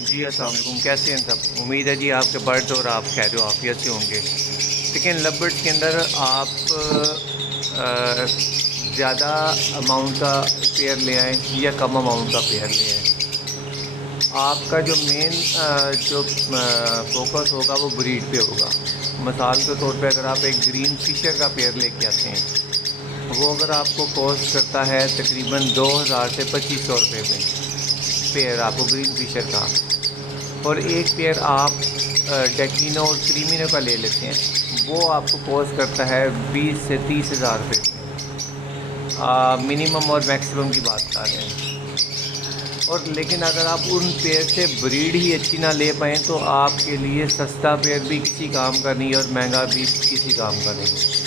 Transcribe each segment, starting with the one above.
جی السلام علیکم، کیسے ہیں سب؟ امید ہے جی آپ کے برڈ اور آپ خیر و عافیت سے ہوں گے۔ لیکن لو برڈس کے اندر آپ زیادہ اماؤنٹ کا پیئر لے آئیں یا کم اماؤنٹ کا پیئر لے آئیں، آپ کا جو مین جو فوکس ہوگا وہ بریڈ پہ ہوگا۔ مثال کے طور پہ اگر آپ ایک گرین فشر کا پیئر لے کے آتے ہیں، وہ اگر آپ کو کاسٹ کرتا ہے تقریباً 2000 سے 2500 روپے میں پیئر، آپ کو گرین فشر کا، اور ایک پیئر آپ ڈیکینو اور کریمینو کا لے لیتے ہیں، وہ آپ کو کاسٹ کرتا ہے 20 سے 30 ہزار روپے میں، منیمم اور میکسیمم کی بات کر رہے ہیں۔ اور لیکن اگر آپ ان پیئر سے بریڈ ہی اچھی نہ لے پائیں تو آپ کے لیے سستا پیئر بھی کسی کام کا نہیں ہے اور مہنگا بھی کسی کام کا نہیں ہے۔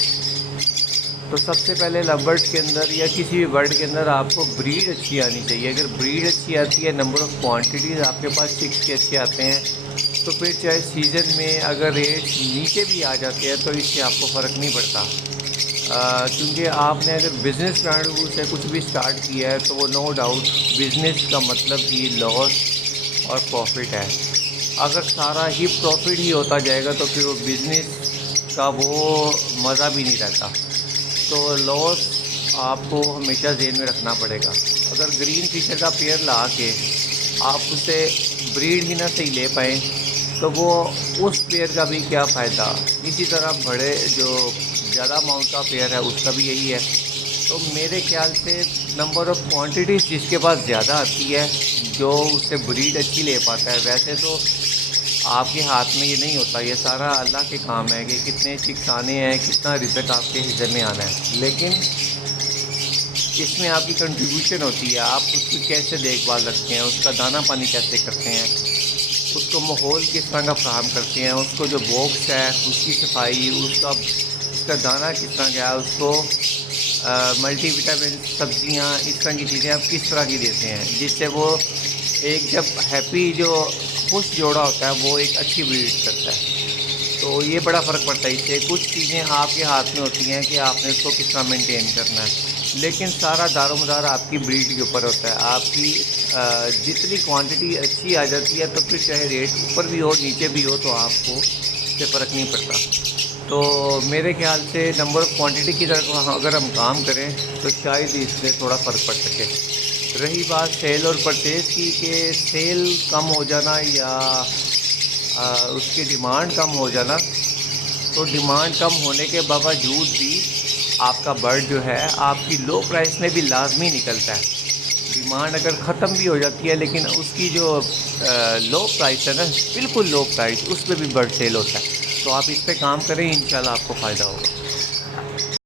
تو سب سے پہلے لو برڈ کے اندر یا کسی بھی برڈ کے اندر آپ کو بریڈ اچھی آنی چاہیے۔ اگر بریڈ اچھی آتی ہے، نمبر آف کوانٹیٹیز آپ کے پاس چکس کے اچھے آتے ہیں، تو پھر چاہے سیزن میں اگر ریٹ نیچے بھی آ جاتے ہیں تو اس سے آپ کو فرق نہیں پڑتا، کیونکہ آپ نے اگر بزنس پوائنٹ آف ویو سے کچھ بھی سٹارٹ کیا ہے تو وہ نو ڈاؤٹ بزنس کا مطلب ہی لاس اور پروفٹ ہے۔ اگر سارا ہی پروفٹ ہی ہوتا جائے گا تو پھر وہ بزنس کا وہ مزہ بھی نہیں رہتا۔ تو لاس آپ کو ہمیشہ ذہن میں رکھنا پڑے گا۔ اگر گرین فشر کا پیئر لا کے آپ اسے بریڈ ہی نہ صحیح لے پائیں تو وہ اس پیئر کا بھی کیا فائدہ۔ اسی طرح بڑے جو زیادہ اماؤنٹ کا پیئر ہے اس کا بھی یہی ہے۔ تو میرے خیال سے نمبر آف کوانٹیٹیز جس کے پاس زیادہ آتی ہے، جو اس سے بریڈ اچھی لے پاتا ہے، ویسے تو آپ کے ہاتھ میں یہ نہیں ہوتا، یہ سارا اللہ کے کام ہے کہ کتنے چکس آنے ہیں، کتنا رزق آپ کے حصے میں آنا ہے۔ لیکن اس میں آپ کی کنٹریبیوشن ہوتی ہے، آپ اس کی کیسے دیکھ بھال رکھتے ہیں، اس کا دانہ پانی کیسے کرتے ہیں، اس کو ماحول کس طرح کا فراہم کرتے ہیں، اس کو جو باکس ہے اس کی صفائی، اس کا دانہ کس طرح کا ہے، اس کو ملٹی وٹامن سبزیاں اس طرح کی چیزیں آپ کس طرح کی دیتے ہیں جس سے وہ ایک جب ہیپی جو خوش جوڑا ہوتا ہے وہ ایک اچھی بریڈ کرتا ہے۔ تو یہ بڑا فرق پڑتا ہے اس سے۔ کچھ چیزیں آپ کے ہاتھ میں ہوتی ہیں کہ آپ نے اس کو کس طرح مینٹین کرنا ہے، لیکن سارا دار و مدار آپ کی بریڈ کے اوپر ہوتا ہے۔ آپ کی جتنی کوانٹٹی اچھی آ جاتی ہے تو پھر چاہے ریٹ اوپر بھی ہو نیچے بھی ہو تو آپ کو اس سے فرق نہیں پڑتا۔ تو میرے خیال سے نمبر آف کوانٹٹی کی طرف اگر ہم کام کریں تو شاید اس سے تھوڑا فرق پڑ سکے۔ رہی بات سیل اور پرچیز کی کہ سیل کم ہو جانا یا اس کی ڈیمانڈ کم ہو جانا، تو ڈیمانڈ کم ہونے کے باوجود بھی آپ کا برڈ جو ہے آپ کی لو پرائس میں بھی لازمی نکلتا ہے۔ ڈیمانڈ اگر ختم بھی ہو جاتی ہے لیکن اس کی جو لو پرائس ہے نا، بالکل لو پرائس، اس پہ بھی برڈ سیل ہوتا ہے۔ تو آپ اس پہ کام کریں، انشاءاللہ آپ کو فائدہ ہوگا۔